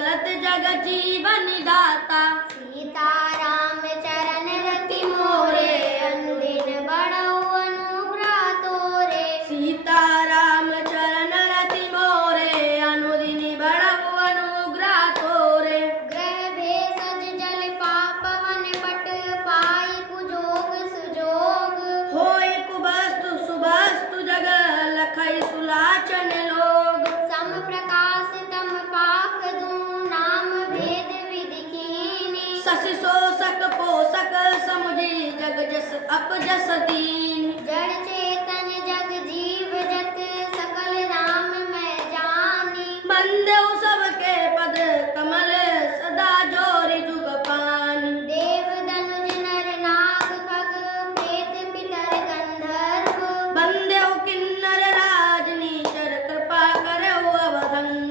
चलत जग जीवन गाता। सीताराम चरण रति मोरे, अनुदिन बढ़ऊ अनुग्रह तोरे। सीताराम चरण रति मोरे, अनुदिन बढ़ऊ अनुग्रह तोरे। ग्रह भेषज जल पापवन पट, पाई कुजोग सुजोग। होय कुबस्तु सुबस्तु जग, लखई सुलाचन लोग। सम प्रकाश तम पाख दूं, नाम भेद विधि कीनी। शशि शोषक पोषक समुझी, जग जस अपजस दीन। जड़ चेतन जग जीव जत, सकल राम मैं जानी। बंदेउ सबके पद कमल, सदा जोरि जुग पानी। देव दनुज नर नाग खग, प्रेत पितर गंधर्व। बंदेउ किन्नर राज नीचर, कृपा करऊ अवधंग।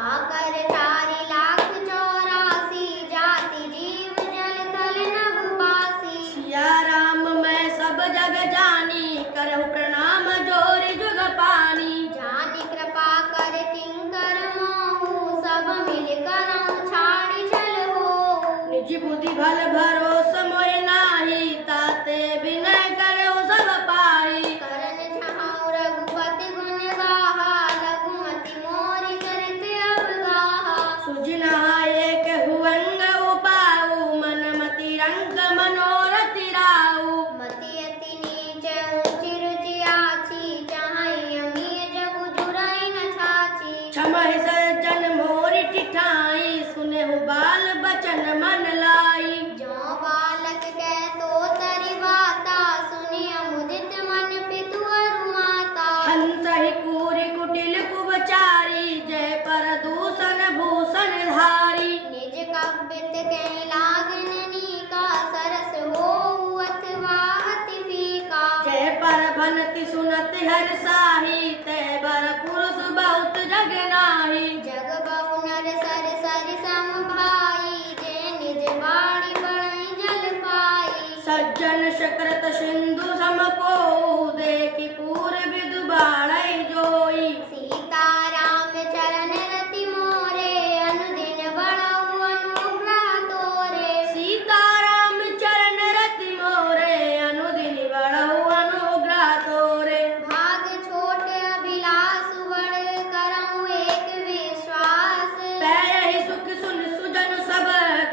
आकर तारी लाख 84, जाति जीव जल तल नभ बासी। सिया राम मैं सब जग जानी, करहु प्रणाम जोरि जुग पानी। जानि कृपा कर किंकर मोहु, सब मिल करहु छाड़ि चल होहु। निज बुद्धि भल भरोस मोहि नाही, ताते विनय करहु सब पाई। करन छहाउ रघुपति गुण गाहा, लघुमति मोरि करते अवगाहा। सुजनहा एक हुअंग उपाऊ, मन मति रंग मनोरथ राऊ। मति अति नीच ऊँची रुचि आछी, चाहै अमीय जगु जुरै न छाछी। क्षमहि सज्जन मोरि टिठाई, सुनेहु बाल बचन मन लाई। जो बालक कै तो तरि बाता, सुनि अमुदित मन पितु अरु माता। हंसहि कूरि कुटिल कुबचारी, जय पर दूषण भूषण धारी। निज कव्यत कै लागन नीका, सरस होऊ अथवा अति फीका। जय पर भनति सुनति हर्षाहि, तय बर पुरुष बहुत जग नाही। जग बहु नर सर सरि सम भाई, जे निज बाड़ी बढ़ई जल पाई। सज्जन सुकृत सिंधु समकोऊ, देखि पूर विदु बाढ़ै जोई। सीताराम चरण रति मोरे, अनुदिन बढ़ऊ अनुग्रह तोरे। सीताराम चरण रति मोरे, अनुदिन बढ़ऊ अनुग्रह तोरे। भाग छोट अभिलाष बड़, करऊँ एक विश्वास। पैहि सुख सुन सुजन सब,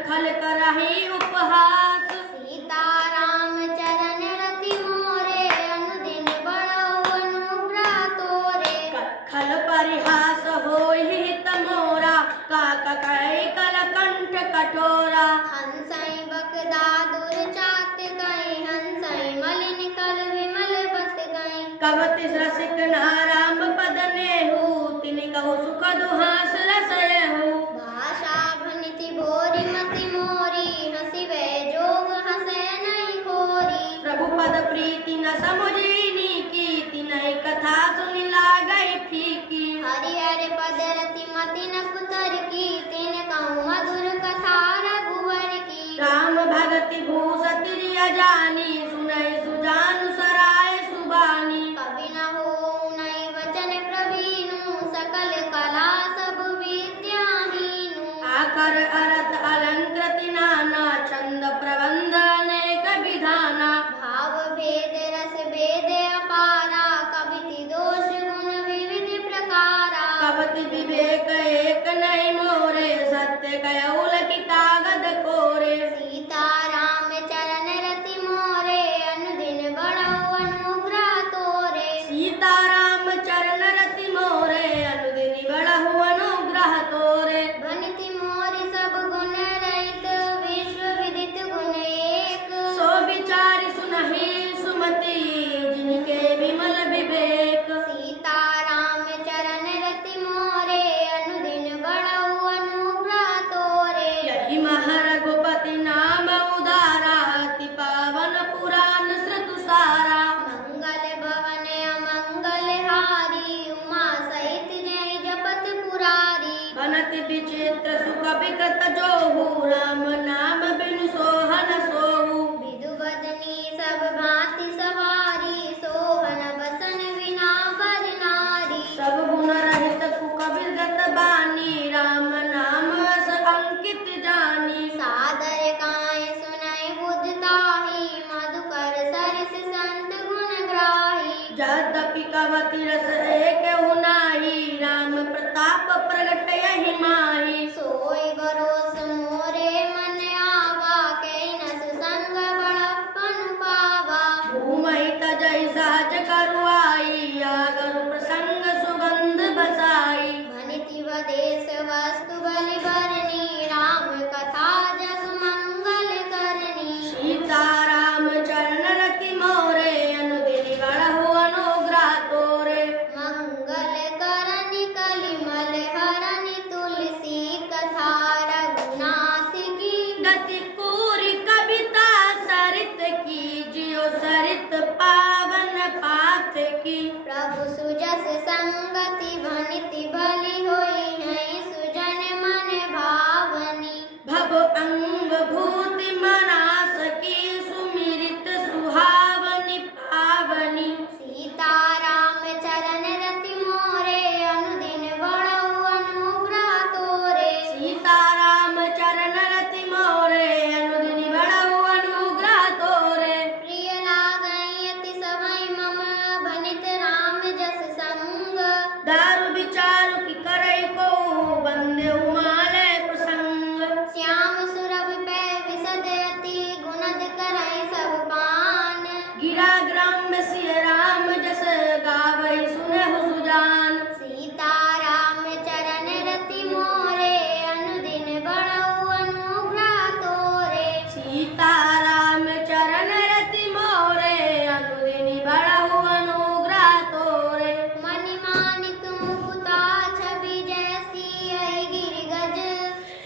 खल करहि उपहास। सीताराम चरण रति मोरे, अनुदिन बढ़ऊ अनुग्रह तोरे। खल परिहास होई हित मोरा, काका कहि कल कंठ कठोरा। हंसई बकदादुर चात गई, हंसई मलिन कल विमल बत गई। कवति रसिक नाराम पद नेहु, तिनि कहु सुख दुहास रसयहु। भाषा भनिति भोरी मति मोरी, हंसिबे जोग हंसै नहीं खोरी। प्रभु पद प्रीति न समुझीनी की, तिनहि कथा सुनि लागै फीकी। हरिहर पद रति मति न कुतर की, तिन कहूँ मधुर कथा रघुवर की। राम भगति भूषति रिय जानी, सुनहि सुजानु सराय सुबानी। कवि न होऊ नहीं वचन प्रवीणु, सकल कला सब विद्याहीनु। आकर अरथ अलंकृति नाना, छंद प्रबंध अनेक विधाना। भाव भेद रस भेद अपारा, कविति दोष गुण विविध प्रकारा। कवति विवेक एक नहीं मोरे, सत्य कयौ लखि कागद कोरे। सीताराम चरण रति मोरे, अनुदिन बढ़ऊ अनुग्रह तोरे। सीताराम चरण रति मोरे, अनुदिन बढ़हु अनुग्रह तोरे। भनिति मोरि सब गुण रहित, विश्व विदित गुण एक। सो विचार सुनहि सुमति, जिनके विमल विवेक। सीताराम चरण रति मोरे, अनुदिन बढ़ऊ अनुग्रह तोरे। यही महारघुपति नाम उदारा, अति पावन पुराण श्रुतु सारा। मंगल भवन अमंगल हारी, उमा सहित जय जपत पुरारी। बनति विचित्र सुख विकट जोहु, राम नाम बिनु सोहन सोहु। विदु बदनी सब भांति सवारी, सोहन बसन बिना बर नारी। सब गुण रहित कुकबिरगत बानी, राम नाम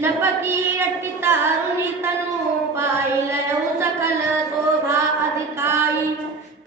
नपकी रटि तारुणी तनु पाई लयऊ सकल शोभा अधिकाई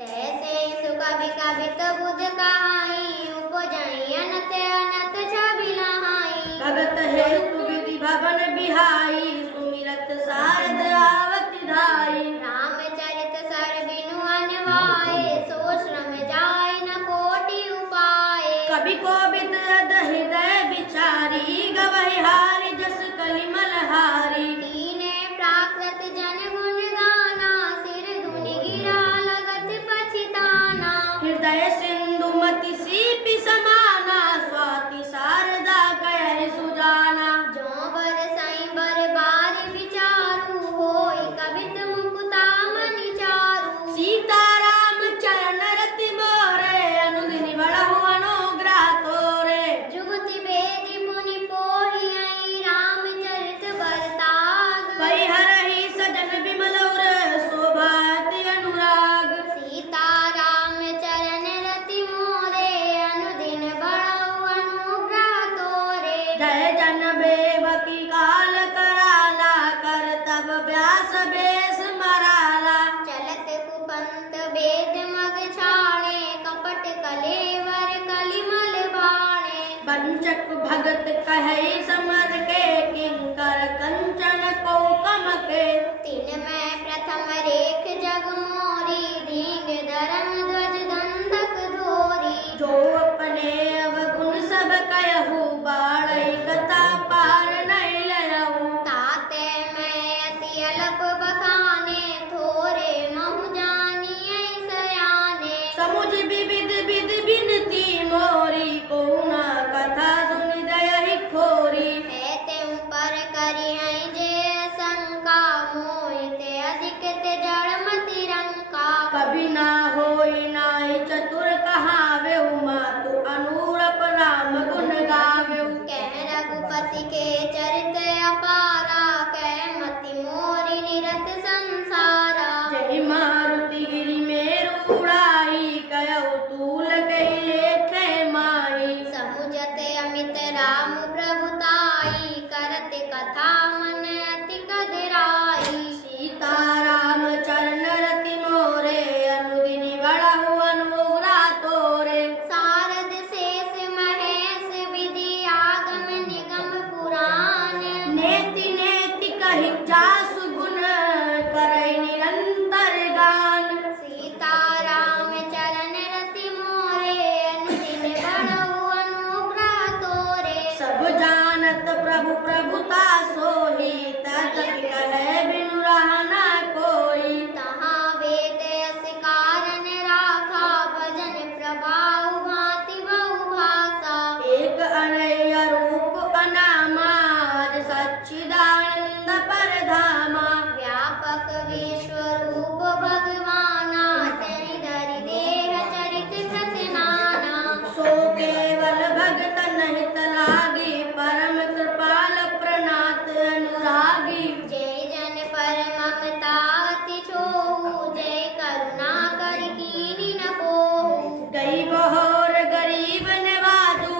तैसे सु कभी कभी तो बुध कहाई उपजई अनत अनत छवि लहाई भगत हेतु विधि भवन बिहाई सुमिरत शारद आवति धाई रामचरित सर बिनु अनवाए सो श्रम जाय न कोटि उपाय कवि कोविद हृदय विचारी गवहि हारि जस कलिमल हारी दीने प्राकृत जन गुण गाना सिर धुनि गिरा लगत पछिताना हृदय सिंधु मति सीपि समाना स्वाति शारदा कह सुजाना जो बर साई बर बार विचारू होई कवित मुकुता मनि चारू सीताराम चरण रति मोरे अनुदिन बड़हु अनुग्रह तोरे जुगति बेदी पुनि पोहि आई रामचरित बरताग पै हरहि सजन बिमल उर शोभाति अनुराग सीता राम चरण रति मोरे अनुदिन बड़ऊ अनुग्रह तोरे जय जन बेबकी काल कराला कर तब व्यास बेस मराला चलत कुपंत वेद मग छाड़े कपट कलेवर कलिमल बाणे वंचक भगत कहै समर के किंकर कंचन कौकम के तिन मैं प्रथम रेख जग मोरी दींग धर्म ध्वज दंधक धोरी जो अपने अवगुण सब कहु बाढ़ई कथा पार नहीं लयऊ ताते मैं अति अल्प बखाने थोरे महु जानिए सयाने समुझ विविध विध बिनती मोरी को न कथा सुनि दयहि खोरी ऐते ऊपर करी हैं जे शंका मोहिते अधिक ते जड़ मति रंका कभी ना होई नाई चतुर कहावे मातु अनुरप राम गुण गावेउ कह रघुपति के चरित अपारा कह मति मोरी निरत संसारा जय मारुति गिरि मेरु उड़ाई कयउ तूल कई लेखे माई समुझत अमित राम प्रभुताई करत कथा मन अति कदराई सीताराम चरण रति मोरे अनुदिन बड़हु अनुग्रह तोरे सारद शेष महेश विधि आगम निगम पुराण नेति नेति कहि जासु गुण करई निरंतर गान सीता राम चरण रति मोरे अनुदिन बड़ऊ अनुग्रह तोरे सब जानत प्रभु प्रभुता सोही तदपि कहे बिनु रहना कोई तहाँ वेद यस कारण राखा भजन प्रभाव भांति बहु भाषा एक अनय रूप अनामार सच्चिदानंद परधामा व्यापक विश्व रूप भगवाना तेहि धरि देह चरित प्रसन्नाना सो केवल भगत नहित लागी परम कृपाल प्रणात अनुरागी जय जन पर ममता अति छोहु जय करुणा कर कीनि न कोहु गई बहोर गरीब नवाजू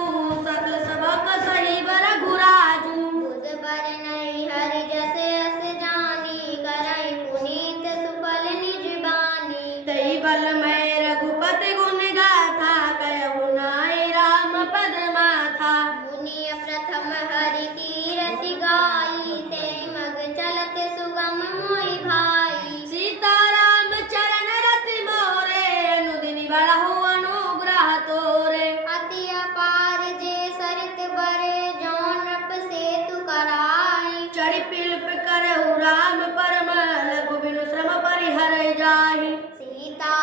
सकल सबक सही रघुराजू बुध बर नहीं हरि जस अस जानी करई पुनीत सुफल निज बानी तई बल मैं रघुपति गुण गाथा कहु नाई राम पद माथा मुनि प्रथम हरि कीरति गाई ते मग चलत सुगम मोहि भाई सीताराम चरण रति मोरे अनुदिन बड़हु अनुग्रह तोरे अति अपार जे सरित बरे जौन नृप सेतु कराई चढ़ी पिल्प करहु राम परम लघु बिनु श्रम परिहर जाहि सीता